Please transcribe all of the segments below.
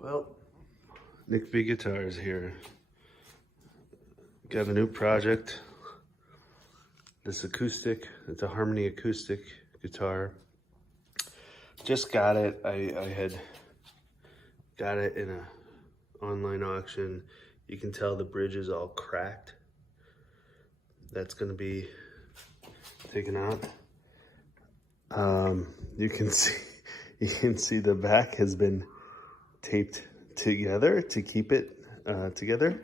Well, Nick V Guitars here. Got a new project. This acoustic, it's a Harmony acoustic guitar. Just got it. I had got it in a online auction. You can tell the bridge is all cracked. That's gonna be taken out. You can see the back has been taped together to keep it together.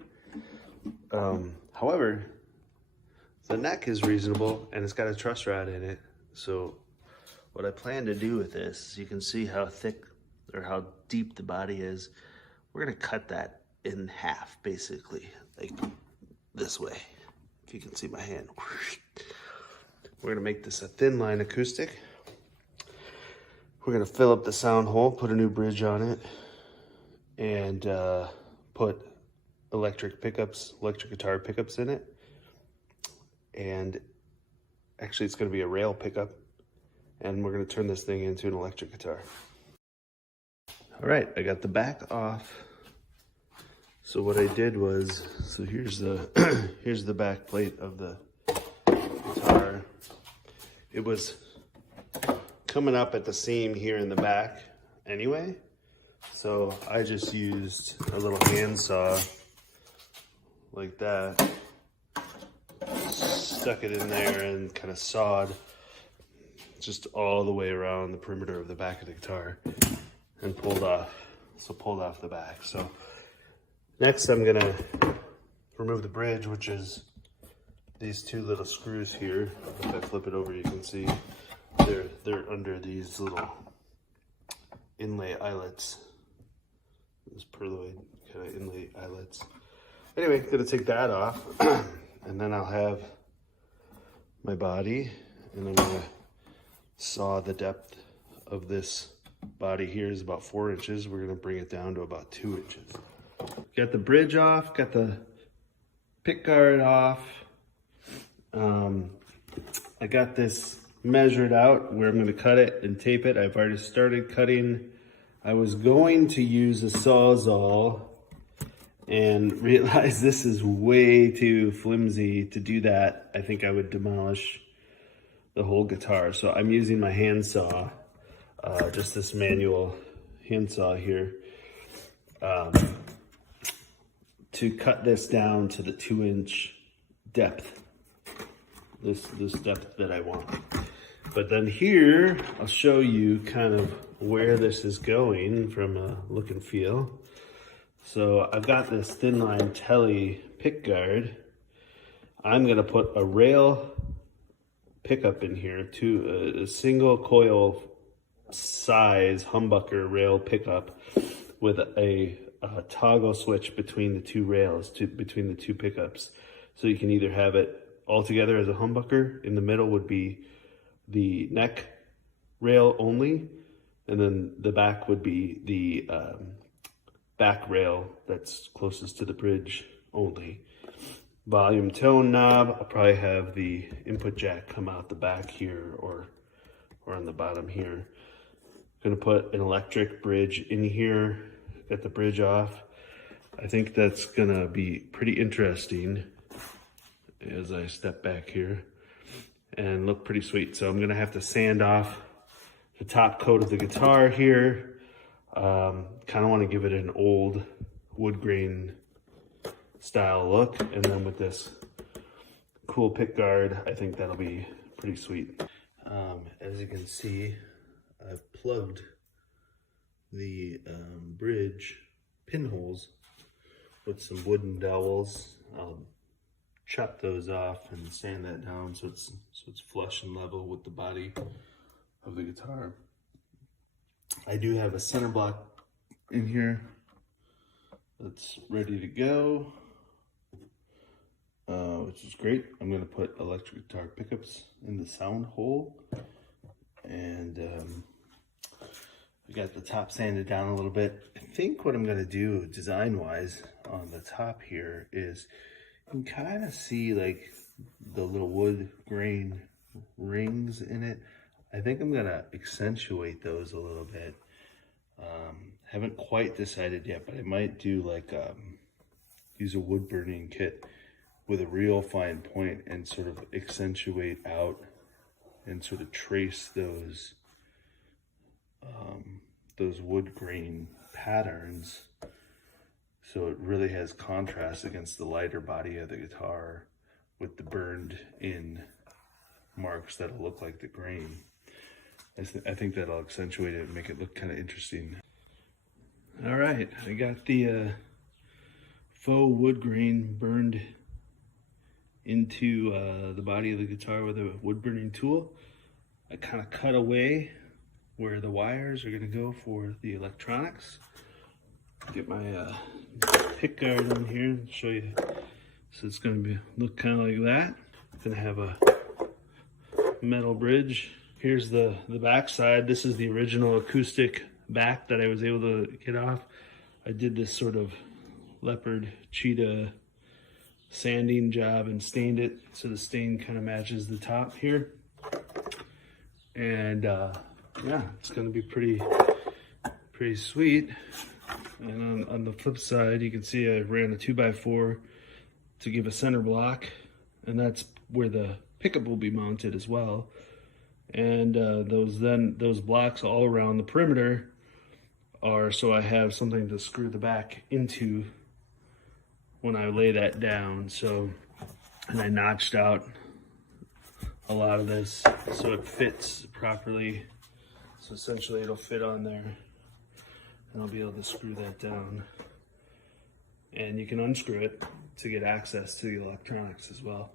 However, the neck is reasonable and it's got a truss rod in it. So what I plan to do with this, you can see how thick or how deep the body is. We're gonna cut that in half, basically, like this way. If you can see my hand. We're gonna make this a thin line acoustic. We're gonna fill up the sound hole, put a new bridge on it, and put electric guitar pickups in it. And actually it's gonna be a rail pickup, and we're gonna turn this thing into an electric guitar. All right, I got the back off. So what I did was, so here's the here's the back plate of the guitar. It was coming up at the seam here in the back anyway. So I just used a little handsaw like that, stuck it in there and kind of sawed just all the way around the perimeter of the back of the guitar and pulled off the back. So next I'm gonna remove the bridge, which is these two little screws here. If I flip it over, you can see they're under these little inlay eyelets. This perloid kind of inlay eyelets. Anyway, gonna take that off, and then I'll have my body, and I'm gonna saw the depth of this body here is about 4 inches. We're gonna bring it down to about 2 inches. Got the bridge off, got the pick guard off. I got this measured out where I'm gonna cut it and tape it. I've already started cutting. I was going to use a Sawzall and realized this is way too flimsy to do that. I think I would demolish the whole guitar. So I'm using my handsaw, just this manual handsaw here, to cut this down to the 2-inch depth, this depth that I want. But then here, I'll show you kind of where this is going from a look and feel. So I've got this thin line telly pick guard. I'm gonna put a rail pickup in here, to a single coil size humbucker rail pickup with a toggle switch between the two rails, between the two pickups. So you can either have it all together as a humbucker. In the middle would be the neck rail only, and then the back would be the back rail that's closest to the bridge only. Volume tone knob, I'll probably have the input jack come out the back here or on the bottom here. Gonna put an electric bridge in here, get the bridge off. I think that's gonna be pretty interesting as I step back here and look pretty sweet. So I'm gonna have to sand off the top coat of the guitar here. Kind of want to give it an old wood grain style look, and then with this cool pick guard, I think that'll be pretty sweet. As you can see, I've plugged the bridge pinholes with some wooden dowels. I'll chop those off and sand that down so it's flush and level with the body of the guitar. I do have a center block in here that's ready to go, which is great. I'm gonna put electric guitar pickups in the sound hole, and I got the top sanded down a little bit. I think what I'm gonna do design-wise on the top here is you can kind of see like the little wood grain rings in it. I think I'm gonna accentuate those a little bit. Haven't quite decided yet, but I might do like use a wood burning kit with a real fine point and sort of accentuate out and sort of trace those wood grain patterns, so it really has contrast against the lighter body of the guitar with the burned in marks that'll look like the grain. I think that'll accentuate it and make it look kind of interesting. All right, I got the faux wood grain burned into the body of the guitar with a wood burning tool. I kind of cut away where the wires are going to go for the electronics. Get my pick guard on here and show you. So it's going to look kind of like that. It's going to have a metal bridge. Here's the back side. This is the original acoustic back that I was able to get off. I did this sort of leopard cheetah sanding job and stained it so the stain kind of matches the top here. And yeah, it's going to be pretty sweet. And on the flip side, you can see I ran a 2x4 to give a center block, and that's where the pickup will be mounted as well. And those blocks all around the perimeter are so I have something to screw the back into when I lay that down. So, and I notched out a lot of this so it fits properly. So essentially it'll fit on there, and I'll be able to screw that down. And you can unscrew it to get access to the electronics as well.